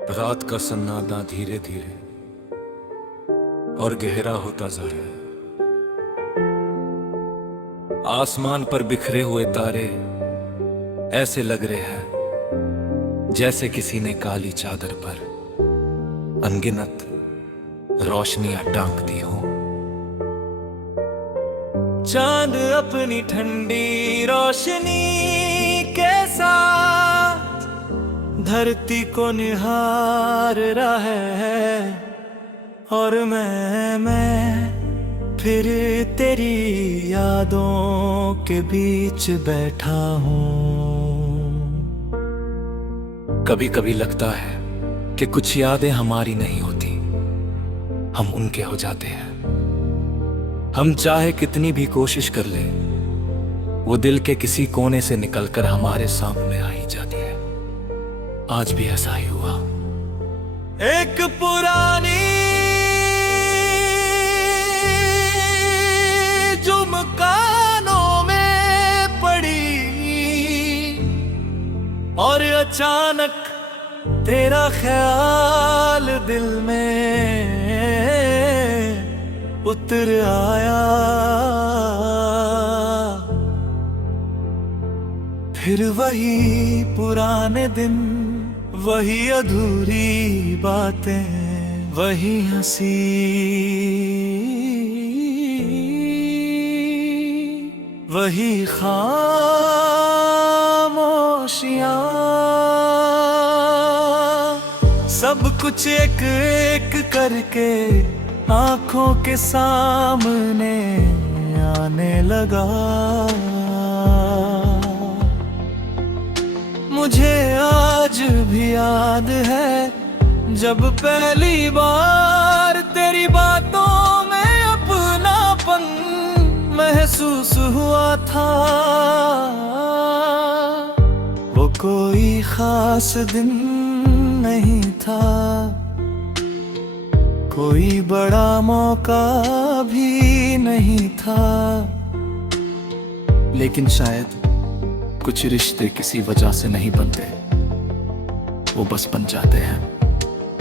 रात का सन्नाटा धीरे धीरे और गहरा होता जा रहा है। आसमान पर बिखरे हुए तारे ऐसे लग रहे हैं जैसे किसी ने काली चादर पर अनगिनत रोशनियां टांग दी हो। चांद अपनी ठंडी रोशनी के साथ धरती को निहार रहा है और मैं फिर तेरी यादों के बीच बैठा हूँ। कभी कभी लगता है कि कुछ यादें हमारी नहीं होती, हम उनके हो जाते हैं। हम चाहे कितनी भी कोशिश कर ले, वो दिल के किसी कोने से निकलकर हमारे सामने आ ही जाती है। आज भी ऐसा ही हुआ। एक पुरानी जो मकानों में पड़ी और अचानक तेरा ख्याल दिल में उतर आया। फिर वही पुराने दिन, वही अधूरी बातें, वही हंसी, वही खामोशियां, सब कुछ एक एक करके आंखों के सामने आने लगा। मुझे आज भी याद है जब पहली बार तेरी बातों में अपनापन महसूस हुआ था। वो कोई खास दिन नहीं था, कोई बड़ा मौका भी नहीं था, लेकिन शायद कुछ रिश्ते किसी वजह से नहीं बनते, वो बस बन जाते हैं।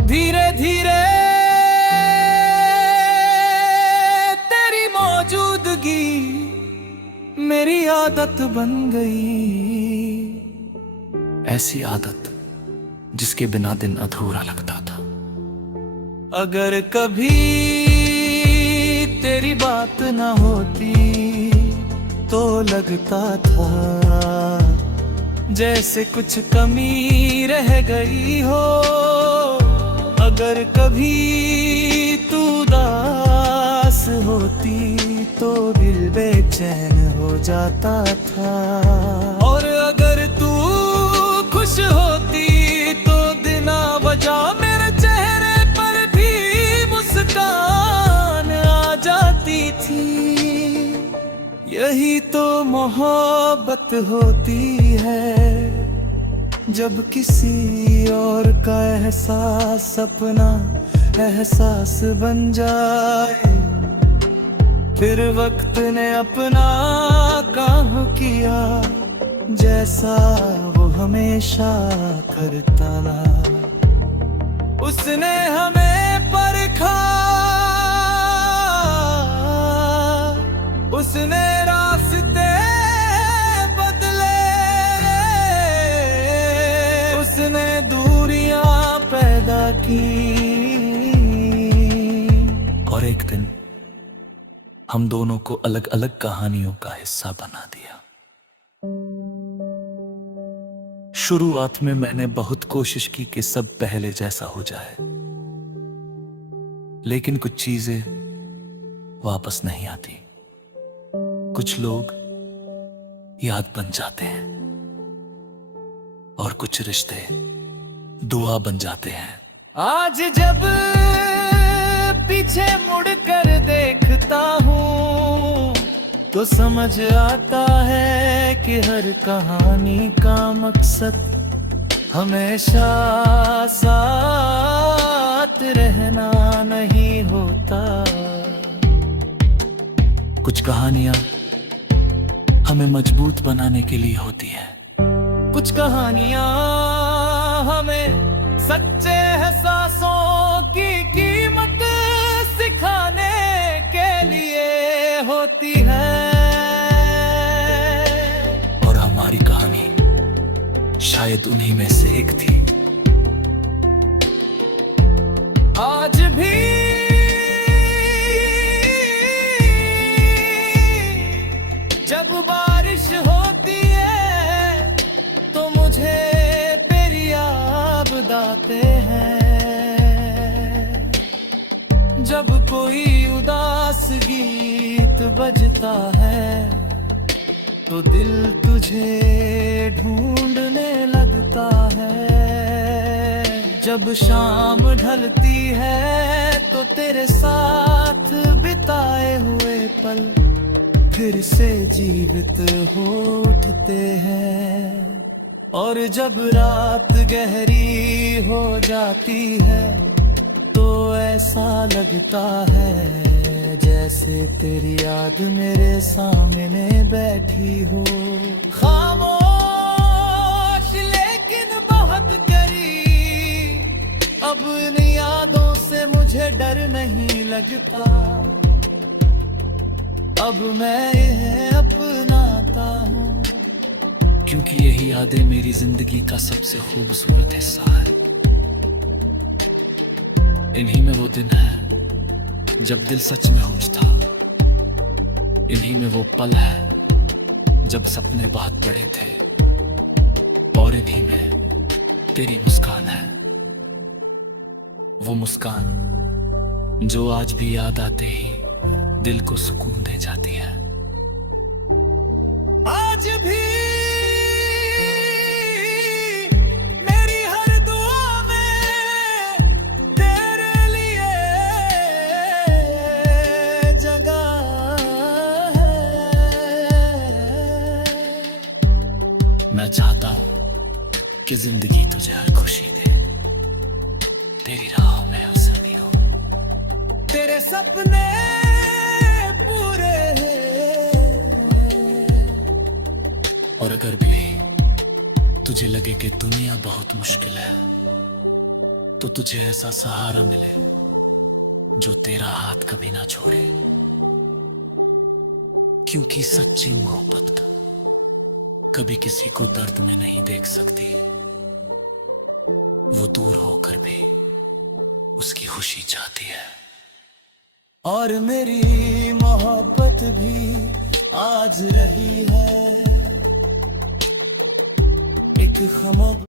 धीरे धीरे तेरी मौजूदगी मेरी आदत बन गई, ऐसी आदत जिसके बिना दिन अधूरा लगता था। अगर कभी तेरी बात न होती तो लगता था जैसे कुछ कमी रह गई हो। अगर कभी तू उदास होती तो दिल बेचैन हो जाता था, और अगर तू खुश होती तो बिना वजह मेरे चेहरे पर भी मुस्कान आ जाती थी। यही तो मोहब्बत होती है, जब किसी और का एहसास अपना एहसास बन जाए। फिर वक्त ने अपना काम किया जैसा वो हमेशा करता रहा। उसने हमें परखा, उसने रास्ते बदले, उसने दूरियां पैदा की, और एक दिन हम दोनों को अलग अलग कहानियों का हिस्सा बना दिया। शुरुआत में मैंने बहुत कोशिश की कि सब पहले जैसा हो जाए, लेकिन कुछ चीजें वापस नहीं आती। कुछ लोग याद बन जाते हैं और कुछ रिश्ते दुआ बन जाते हैं। आज जब पीछे मुड़कर देखता हूँ तो समझ आता है कि हर कहानी का मकसद हमेशा साथ रहना नहीं होता। कुछ कहानियां हमें मजबूत बनाने के लिए होती है, कुछ कहानियां हमें सच्चे है सांसों की कीमत सिखाने के लिए होती है। और हमारी कहानी शायद उन्हीं में से एक थी। आज भी जब बारिश होती है तो मुझे तेरी याद आते हैं। जब कोई उदास गीत बजता है तो दिल तुझे ढूंढने लगता है। जब शाम ढलती है तो तेरे साथ बिताए हुए पल फिर से जीवित हो उठते हैं। और जब रात गहरी हो जाती है तो ऐसा लगता है जैसे तेरी याद मेरे सामने बैठी हो। खामोश लेकिन बहुत करीब, अब इन यादों से मुझे डर नहीं लगता। अब मैं इन्हें अपनाता हूँ क्योंकि यही यादें मेरी जिंदगी का सबसे खूबसूरत हिस्सा है। इन्हीं में वो दिन है जब दिल सच में खुश था। इन्हीं में वो पल है जब सपने बहुत बड़े थे। और इन्हीं में तेरी मुस्कान है, वो मुस्कान जो आज भी याद आते ही दिल को सुकून दे जाती है। आज भी मेरी हर दुआ में तेरे लिए जगह है। मैं चाहता हूं कि जिंदगी तुझे हर खुशी दे, तेरी राह में आसानी हो, तेरे सपने और अगर भी तुझे लगे कि दुनिया बहुत मुश्किल है तो तुझे ऐसा सहारा मिले जो तेरा हाथ कभी ना छोड़े। क्योंकि सच्ची मोहब्बत कभी किसी को दर्द में नहीं देख सकती, वो दूर होकर भी उसकी खुशी चाहती है। और मेरी मोहब्बत भी आज रही है एक खामोश